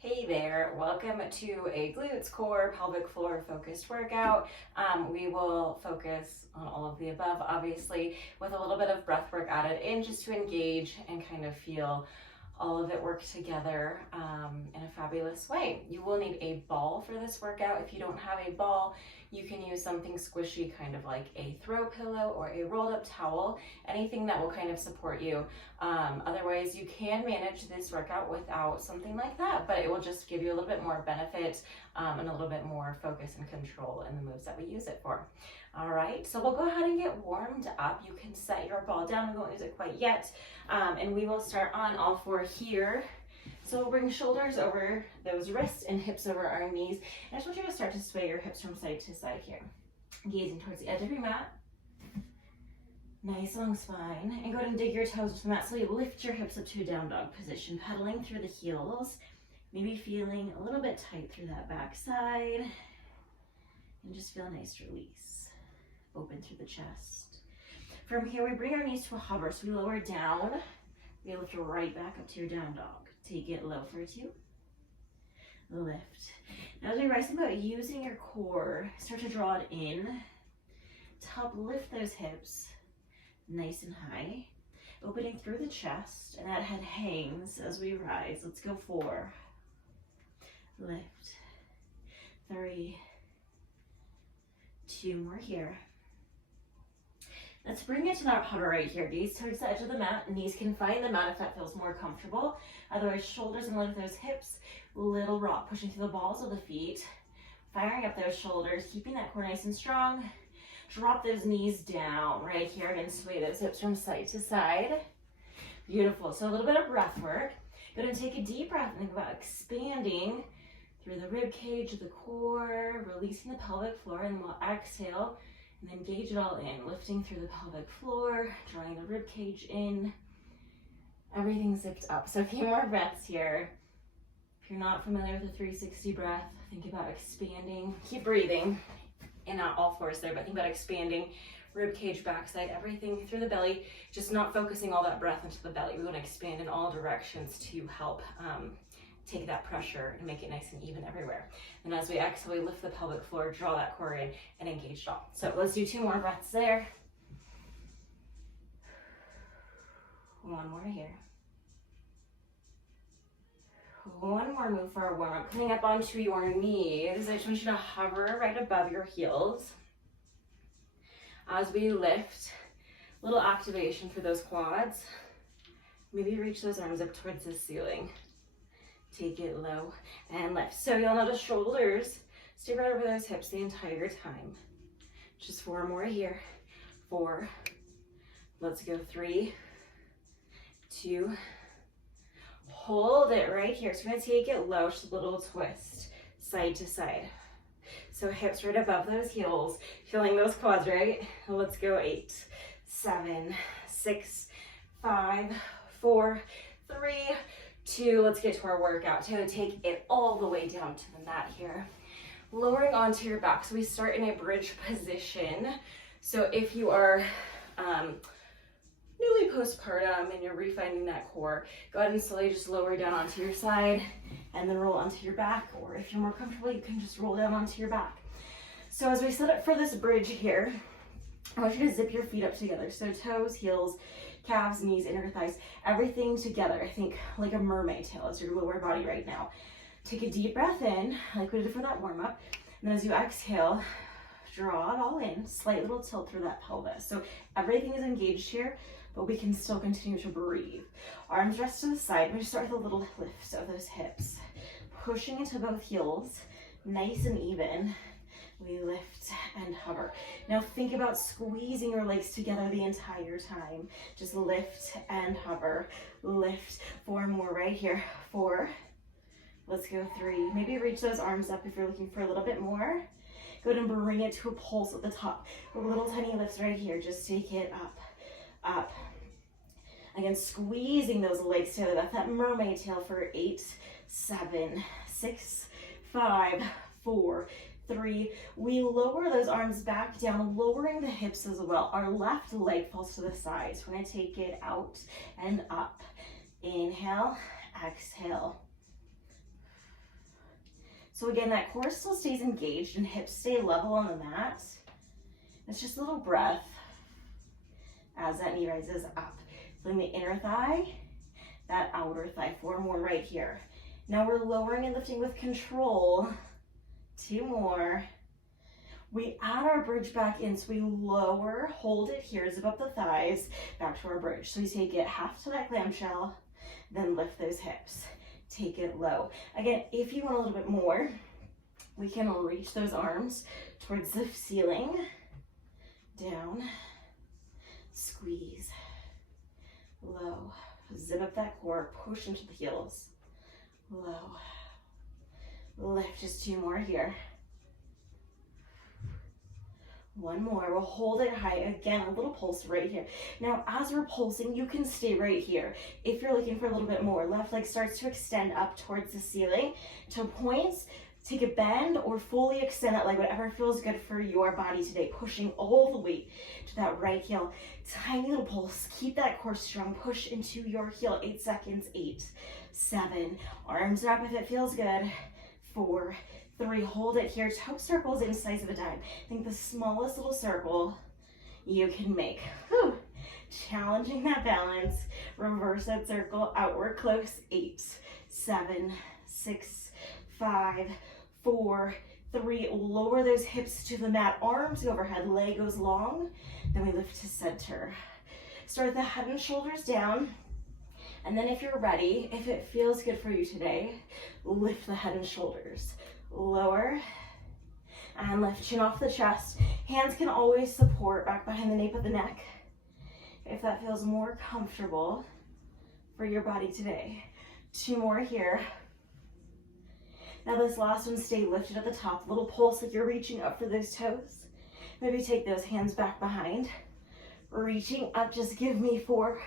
Hey there, welcome to a glutes, core, pelvic floor focused workout. We will focus on all of the above, obviously, with a little bit of breath work added in just to engage and kind of feel all of it work together in a fabulous way. You will need a ball for this workout. If you don't have a ball, you can use something squishy, kind of like a throw pillow or a rolled up towel, anything that will kind of support you. Otherwise, you can manage this workout without something like that, but it will just give you a little bit more benefit and a little bit more focus and control in the moves that we use it for. All right, so we'll go ahead and get warmed up. You can set your ball down. We won't use it quite yet. And we will start on all four here. So we'll bring shoulders over those wrists and hips over our knees. And I just want you to start to sway your hips from side to side here. Gazing towards the edge of your mat. Nice long spine. And go ahead and dig your toes into the mat. So you lift your hips up to a down dog position, pedaling through the heels. Maybe feeling a little bit tight through that back side. And just feel a nice release. Open through the chest. From here, we bring our knees to a hover. So we lower down. We lift right back up to your down dog. Take it low for 2. Lift. Now as we rise about using your core, start to draw it in. To help lift those hips nice and high. Opening through the chest, and that head hangs as we rise. Let's go 4. Lift. 3. 2 more here. Let's bring it to that hover right here. Gaze towards the edge of the mat. Knees can find the mat if that feels more comfortable. Otherwise, shoulders and lift those hips. Little rock, pushing through the balls of the feet. Firing up those shoulders, keeping that core nice and strong. Drop those knees down right here. Again, sway those hips from side to side. Beautiful. So a little bit of breath work. Go ahead and take a deep breath and think about expanding through the rib cage, the core, releasing the pelvic floor, and we'll exhale. And then engage it all in, lifting through the pelvic floor, drawing the rib cage in. Everything zipped up. So a few more breaths here. If you're not familiar with the 360 breath, think about expanding. Keep breathing. And not all fours there, but think about expanding. Rib cage, backside, everything through the belly. Just not focusing all that breath into the belly. We want to expand in all directions to help take that pressure and make it nice and even everywhere. And as we exhale, we lift the pelvic floor, draw that core in, and engage it all. So let's do 2 more breaths there. 1 more here. 1 more move for our warm-up. Coming up onto your knees, I just want you to hover right above your heels. As we lift, little activation for those quads. Maybe reach those arms up towards the ceiling. Take it low and lift. So you'll notice shoulders stay right over those hips the entire time. Just 4 more here. 4. Let's go 3, 2. Hold it right here. So we're going to take it low, just a little twist, side to side. So hips right above those heels, feeling those quads, right? Let's go 8, 7, 6, 5, 4, 3, 2. Let's get to our workout. So take it all the way down to the mat here. Lowering onto your back. So we start in a bridge position. So if you are newly postpartum and you're refining that core, go ahead and slowly just lower down onto your side and then roll onto your back. Or if you're more comfortable, you can just roll down onto your back. So as we set up for this bridge here, I want you to zip your feet up together. So toes, heels, calves, knees, inner thighs, everything together. I think like a mermaid tail is your lower body right now. Take a deep breath in, like we did for that warm up. And then as you exhale, draw it all in, slight little tilt through that pelvis. So everything is engaged here, but we can still continue to breathe. Arms rest to the side. We start with a little lift of those hips. Pushing into both heels, nice and even. We lift and hover. Now think about squeezing your legs together the entire time. Just lift and hover. Lift. 4 more right here. 4. Let's go 3. Maybe reach those arms up if you're looking for a little bit more. Go ahead and bring it to a pulse at the top. Little tiny lifts right here. Just take it up, up. Again, squeezing those legs together. That's that mermaid tail for 8, 7, 6, 5, 4, 3. We lower those arms back down, lowering the hips as well. Our left leg falls to the side. So we're going to take it out and up. Inhale, exhale. So again, that core still stays engaged and hips stay level on the mat. It's just a little breath as that knee rises up. Feeling the inner thigh, that outer thigh. 4 more right here. Now we're lowering and lifting with control. 2 more. We add our bridge back in, so we lower, hold it here, zip up the thighs, back to our bridge. So we take it half to that clamshell, then lift those hips. Take it low. Again, if you want a little bit more, we can reach those arms towards the ceiling. Down, squeeze, low. Zip up that core, push into the heels. Low, lift, just 2 more here. 1 more, we'll hold it high. Again, a little pulse right here. Now, as we're pulsing, you can stay right here. If you're looking for a little bit more, left leg starts to extend up towards the ceiling to points. Take a bend or fully extend that leg, whatever feels good for your body today. Pushing all the way to that right heel. Tiny little pulse. Keep that core strong. Push into your heel. 8 seconds. 8, 7. Arms up if it feels good. 4, 3. Hold it here. Toe circles in size of a dime. Think the smallest little circle you can make. Whew. Challenging that balance. Reverse that circle. Outward close. 8, 7, 6, 5, 4, 3. Lower those hips to the mat. Arms go overhead. Leg goes long. Then we lift to center. Start the head and shoulders down. And then if you're ready, if it feels good for you today, lift the head and shoulders. Lower and lift, chin off the chest. Hands can always support back behind the nape of the neck if that feels more comfortable for your body today. 2 more here. Now this last one, stay lifted at the top. Little pulse like you're reaching up for those toes. Maybe take those hands back behind. Reaching up, just give me 4,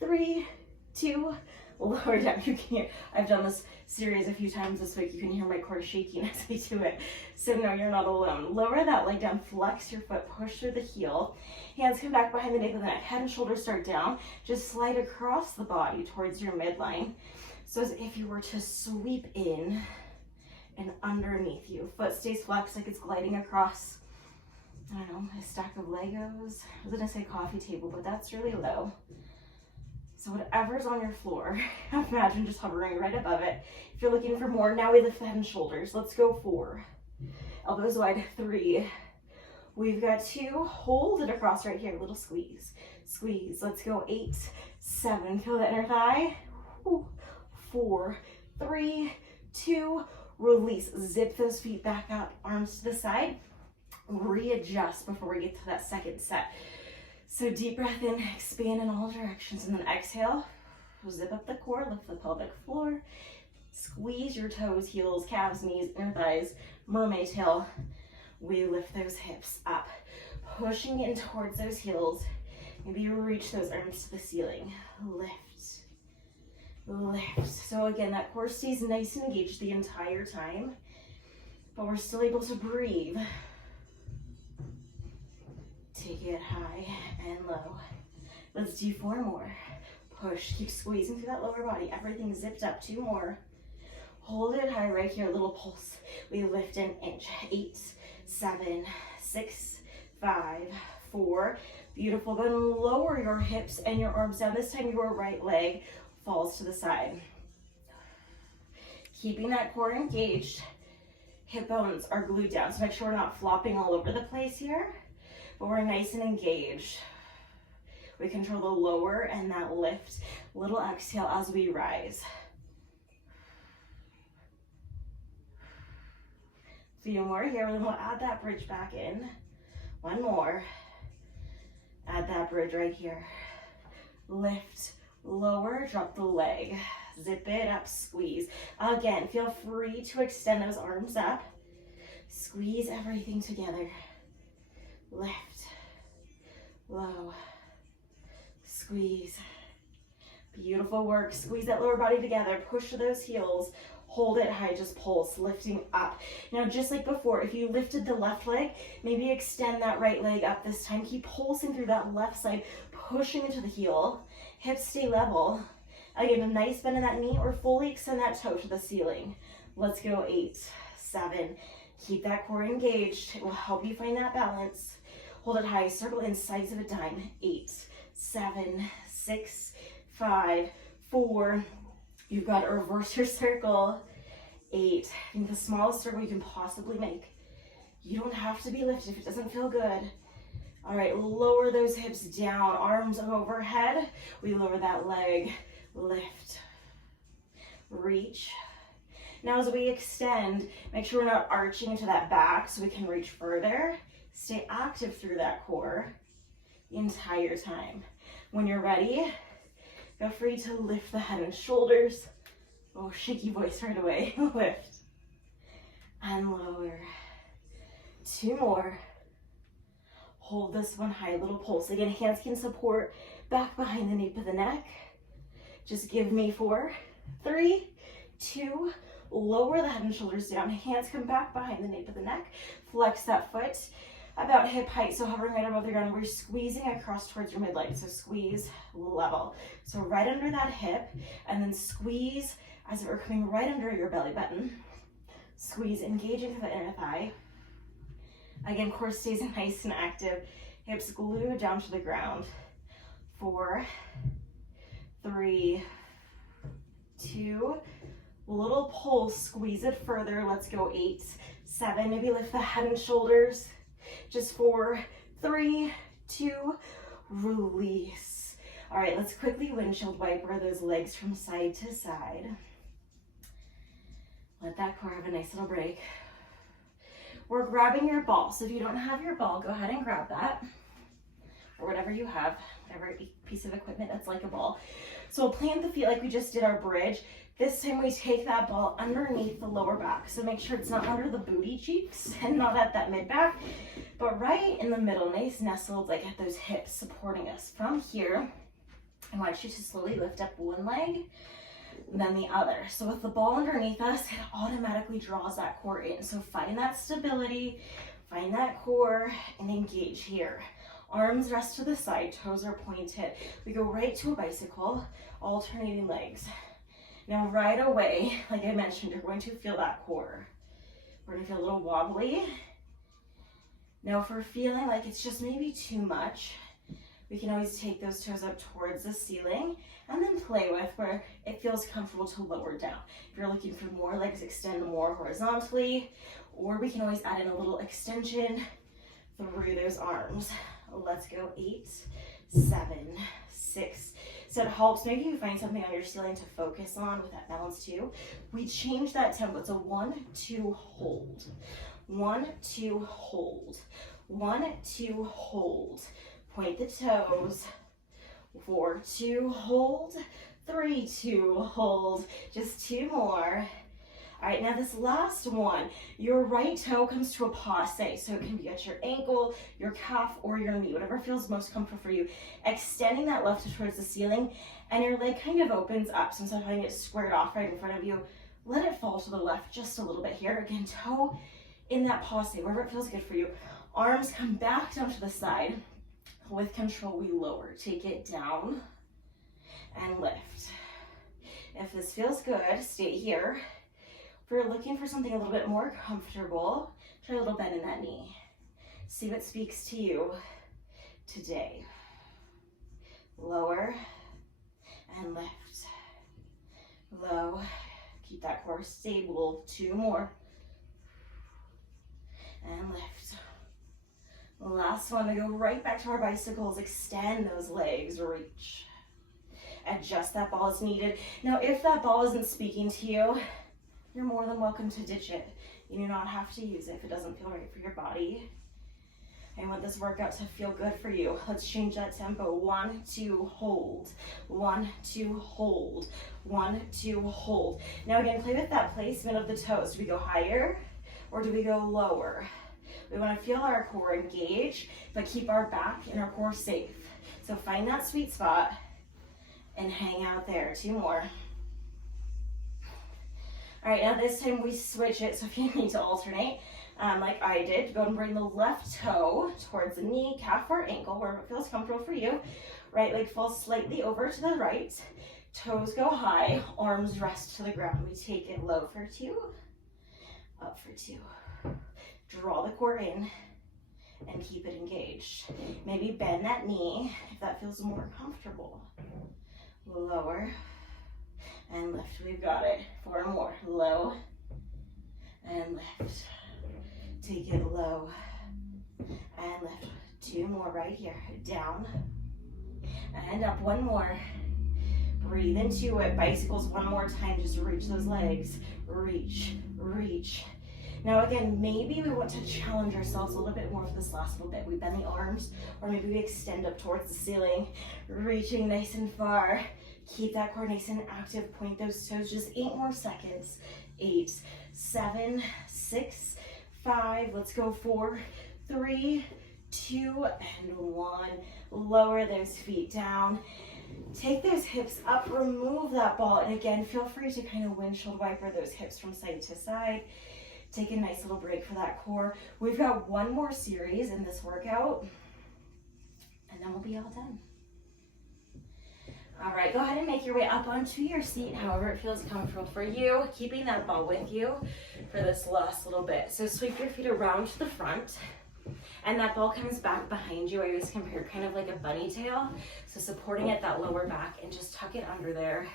3, 2, lower down. You can't, I've done this series a few times this week. You can hear my core shaking as I do it. So no, you're not alone. Lower that leg down, flex your foot, push through the heel. Hands come back behind the nape of the neck. Head and shoulders start down. Just slide across the body towards your midline. So as if you were to sweep in and underneath you. Foot stays flexed like it's gliding across, I don't know, a stack of Legos. I was gonna say coffee table, but that's really low. So whatever's on your floor, imagine just hovering right above it. If you're looking for more, now we lift the head and shoulders. Let's go 4. Elbows wide. 3. We've got 2. Hold it across right here. Little squeeze. Squeeze. Let's go 8, 7. Feel the inner thigh. 4, 3, 2. Release. Zip those feet back up. Arms to the side. Readjust before we get to that second set. So deep breath in, expand in all directions, and then exhale. Zip up the core, lift the pelvic floor. Squeeze your toes, heels, calves, knees, inner thighs, mermaid tail. We lift those hips up, pushing in towards those heels. Maybe you reach those arms to the ceiling. Lift. Lift. So again, that core stays nice and engaged the entire time, but we're still able to breathe. Take it high and low. Let's do 4 more. Push, keep squeezing through that lower body. Everything zipped up. 2 more. Hold it high right here, little pulse. We lift an inch. 8, 7, 6, 5, 4. Beautiful. Then lower your hips and your arms down. This time your right leg falls to the side. Keeping that core engaged. Hip bones are glued down, so make sure we're not flopping all over the place here, but we're nice and engaged. We control the lower and that lift. Little exhale as we rise. Few more here, then we'll add that bridge back in. 1 more. Add that bridge right here. Lift, lower, drop the leg. Zip it up, squeeze. Again, feel free to extend those arms up. Squeeze everything together. Lift, low, squeeze. Beautiful work. Squeeze that lower body together. Push to those heels. Hold it high, just pulse, lifting up. Now, just like before, if you lifted the left leg, maybe extend that right leg up this time. Keep pulsing through that left side, pushing into the heel. Hips stay level. Again, a nice bend in that knee or fully extend that toe to the ceiling. Let's go 8, 7. Keep that core engaged. It will help you find that balance. Hold it high, circle in sides of a dime. 8, 7, 6, 5, 4. You've got to reverse your circle. 8. Make the smallest circle you can possibly make. You don't have to be lifted if it doesn't feel good. All right, lower those hips down, arms overhead. We lower that leg, lift, reach. Now as we extend, make sure we're not arching into that back so we can reach further. Stay active through that core the entire time. When you're ready, feel free to lift the head and shoulders. Oh, shaky voice right away. Lift and lower. 2 more. Hold this one high, little pulse. Again, hands can support back behind the nape of the neck. Just give me 4, 3, 2, lower the head and shoulders down. Hands come back behind the nape of the neck. Flex that foot about hip height, so hovering right above the ground. We're squeezing across towards your midline, so squeeze, level. So right under that hip, and then squeeze as if we're coming right under your belly button. Squeeze, engaging to the inner thigh. Again, core stays nice and active. Hips glued down to the ground. 4, 3, 2, little pull, squeeze it further. Let's go. 8, 7, maybe lift the head and shoulders. Just 4, 3, 2, release. All right, let's quickly windshield wiper those legs from side to side. Let that core have a nice little break. We're grabbing your ball. So if you don't have your ball, go ahead and grab that, or whatever you have, whatever piece of equipment that's like a ball. So we'll plant the feet like we just did our bridge. This time we take that ball underneath the lower back. So make sure it's not under the booty cheeks and not at that mid back, but right in the middle, nice nestled, like at those hips supporting us. From here, I want you to slowly lift up one leg, then the other. So with the ball underneath us, it automatically draws that core in. So find that stability, find that core, and engage here. Arms rest to the side, toes are pointed. We go right to a bicycle, alternating legs. Now right away, like I mentioned, you're going to feel that core. We're gonna feel a little wobbly. Now if we're feeling like it's just maybe too much, we can always take those toes up towards the ceiling and then play with where it feels comfortable to lower down. If you're looking for more, legs extend more horizontally, or we can always add in a little extension through those arms. Let's go. 8, 7, 6. So it helps, maybe you find something on your ceiling to focus on with that balance too. We change that tempo. It's a 1, 2, hold. 1, 2, hold. 1, 2, hold. Point the toes. 4, 2, hold. 3, 2, hold. Just 2 more. All right, now this last one, your right toe comes to a passe. So it can be at your ankle, your calf, or your knee, whatever feels most comfortable for you. Extending that left toe towards the ceiling, and your leg kind of opens up. So instead of having it squared off right in front of you, let it fall to the left just a little bit here. Again, toe in that passe, wherever it feels good for you. Arms come back down to the side. With control, we lower. Take it down and lift. If this feels good, stay here. If you're looking for something a little bit more comfortable, try a little bend in that knee. See what speaks to you today. Lower and lift. Low. Keep that core stable. 2 more. And lift. The last one, we go right back to our bicycles. Extend those legs, reach. Adjust that ball as needed. Now, if that ball isn't speaking to you, you're more than welcome to ditch it. You do not have to use it if it doesn't feel right for your body. I want this workout to feel good for you. Let's change that tempo. 1, 2, hold. 1, 2, hold. 1, 2, hold. Now again, play with that placement of the toes. Do we go higher or do we go lower? We want to feel our core engage, but keep our back and our core safe. So find that sweet spot and hang out there. 2 more. All right, now this time we switch it. So if you need to alternate, like I did, go and bring the left toe towards the knee, calf, or ankle, wherever it feels comfortable for you. Right leg falls slightly over to the right. Toes go high, arms rest to the ground. We take it low for 2, Up for 2. Draw the core in and keep it engaged. Maybe bend that knee if that feels more comfortable. Lower and lift. We've got it. 4 more. Low and lift. Take it low and lift. 2 more right here. Down and up. 1 more. Breathe into it. Bicycles 1 more time. Just reach those legs. Reach, reach. Now again, maybe we want to challenge ourselves a little bit more for this last little bit. We bend the arms, or maybe we extend up towards the ceiling, reaching nice and far. Keep that core nice and active. Point those toes. Just 8 more seconds. 8, 7, 6, 5. Let's go. 4, 3, 2, and 1. Lower those feet down. Take those hips up. Remove that ball. And again, feel free to kind of windshield wiper those hips from side to side. Take a nice little break for that core. We've got 1 more series in this workout, and then we'll be all done. All right, go ahead and make your way up onto your seat, however it feels comfortable for you, keeping that ball with you for this last little bit. So sweep your feet around to the front, and that ball comes back behind you. I always compare kind of like a bunny tail. So supporting at that lower back, and just tuck it under there.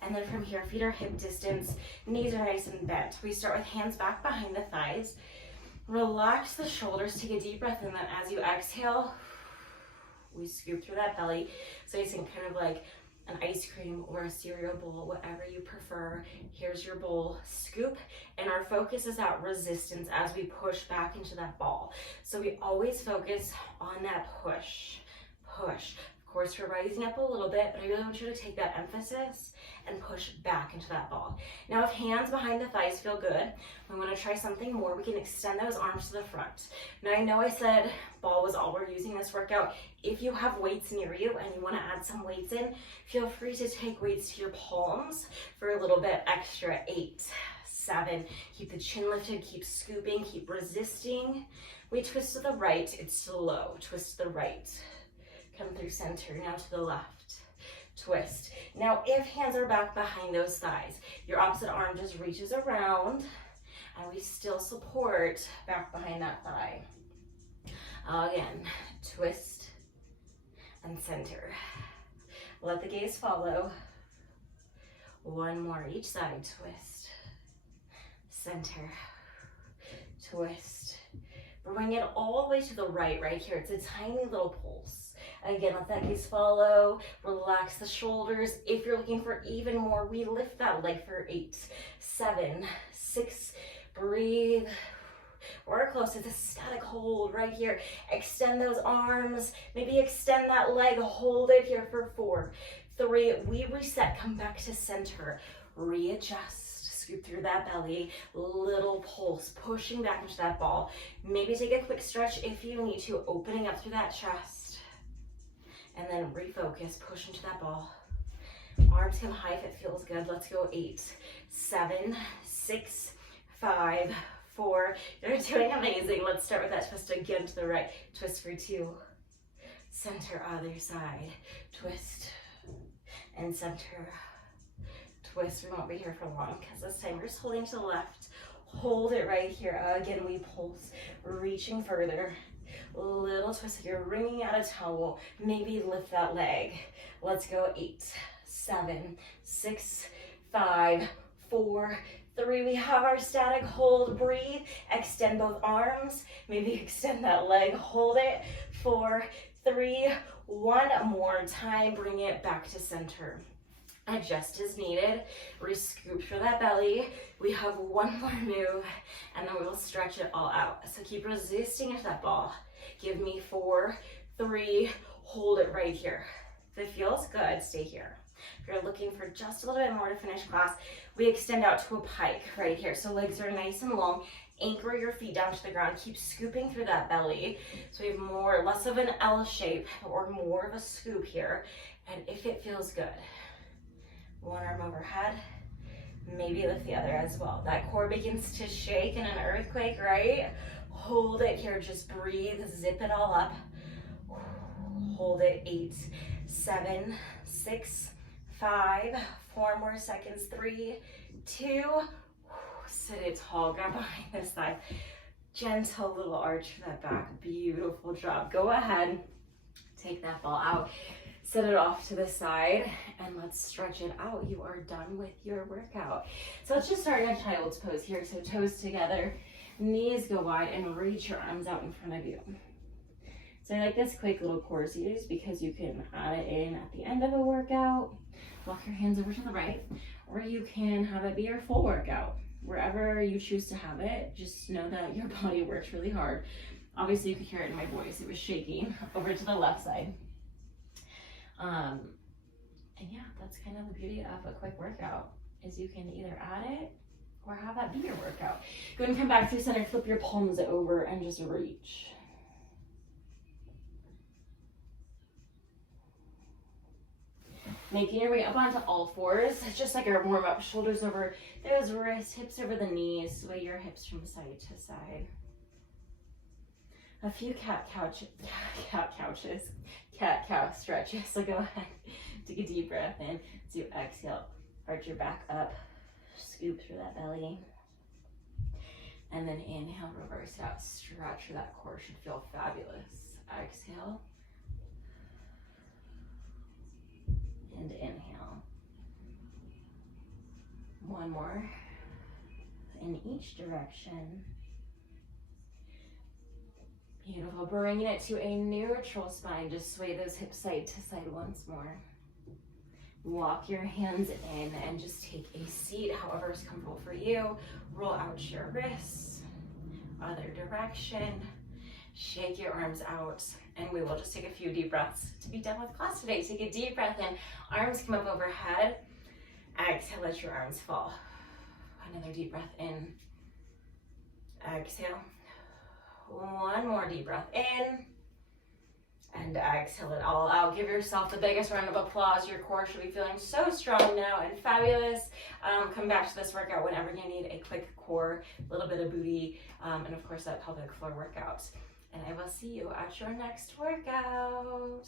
And then from here, feet are hip distance, knees are nice and bent. We start with hands back behind the thighs. Relax the shoulders, take a deep breath in. Then as you exhale, we scoop through that belly. So you think kind of like an ice cream or a cereal bowl, whatever you prefer. Here's your bowl, scoop, and our focus is that resistance as we push back into that ball. So we always focus on that push, push. Of course, we're rising up a little bit, but I really want you to take that emphasis and push back into that ball. Now, if hands behind the thighs feel good, we want to try something more. We can extend those arms to the front. Now, I know I said ball was all we're using this workout. If you have weights near you and you want to add some weights in, feel free to take weights to your palms for a little bit extra. 8, 7, keep the chin lifted, keep scooping, keep resisting. We twist to the right, it's slow. Twist to the right. Come through center, now to the left. Twist. Now, if hands are back behind those thighs, your opposite arm just reaches around, and we still support back behind that thigh. Again, twist and center. Let the gaze follow. 1 more each side. Twist, center, twist. Bring it all the way to the right here. It's a tiny little pulse. Again, let that gaze follow. Relax the shoulders. If you're looking for even more, we lift that leg for 8, 7, 6. Breathe. We're close to the static hold right here. Extend those arms. Maybe extend that leg. Hold it here for 4, 3. We reset. Come back to center. Readjust. Scoop through that belly, little pulse, pushing back into that ball. Maybe take a quick stretch if you need to, opening up through that chest. And then refocus, push into that ball. Arms come high if it feels good. Let's go. 8, 7, 6, 5, 4. You're doing amazing. Let's start with that twist again to the right. Twist for 2. Center, other side. Twist and center. Twist. We won't be here for long because this time we're just holding to the left. Hold it right here. Again, we pulse, reaching further. Little twist like you're wringing out a towel. Maybe lift that leg. Let's go. 8, 7, 6, 5, 4, 3. We have our static hold. Breathe. Extend both arms. Maybe extend that leg. Hold it. 4, 3. 1 more time. Bring it back to center. Adjust as needed. Rescoop for that belly. We have 1 more move, and then we will stretch it all out. So keep resisting into that ball. Give me 4, 3. Hold it right here. If it feels good, stay here. If you're looking for just a little bit more to finish class, we extend out to a pike right here. So legs are nice and long. Anchor your feet down to the ground. Keep scooping through that belly. So we have less of an L shape or more of a scoop here. And if it feels good, 1 arm overhead, maybe lift the other as well. That core begins to shake in an earthquake, right? Hold it here, just breathe, zip it all up. Hold it. 8, 7, 6, 5, 4 more seconds. 3, 2, Sit it tall, grab behind this thigh. Gentle little arch for that back. Beautiful job. Go ahead, take that ball out, set it off to the side, and let's stretch it out. You are done with your workout. So let's just start in a child's pose here. So toes together, knees go wide, and reach your arms out in front of you. So I like this quick little core series because you can add it in at the end of a workout, walk your hands over to the right, or you can have it be your full workout. Wherever you choose to have it, just know that your body works really hard. Obviously you could hear it in my voice, it was shaking over to the left side. And yeah, that's kind of the beauty of a quick workout, is you can either add it or have that be your workout. Go ahead and come back to center, flip your palms over and just reach. Making your way up onto all fours, just like our warm up, shoulders over those wrists, hips over the knees, sway your hips from side to side. A few cat-cow stretches, so go ahead, take a deep breath in. So you exhale, arch your back up, scoop through that belly. And then inhale, reverse it out, stretch through that core, should feel fabulous. Exhale. And inhale. One more in each direction. Beautiful. Bringing it to a neutral spine. Just sway those hips side to side once more. Walk your hands in and just take a seat, however is comfortable for you. Roll out your wrists. Other direction. Shake your arms out, and we will just take a few deep breaths to be done with class today. Take a deep breath in, arms come up overhead. Exhale, let your arms fall. Another deep breath in. Exhale. One more deep breath in. And exhale it all out. Give yourself the biggest round of applause. Your core should be feeling so strong now and fabulous. Come back to this workout whenever you need a quick core, a little bit of booty, and of course that pelvic floor workout. And I will see you at your next workout.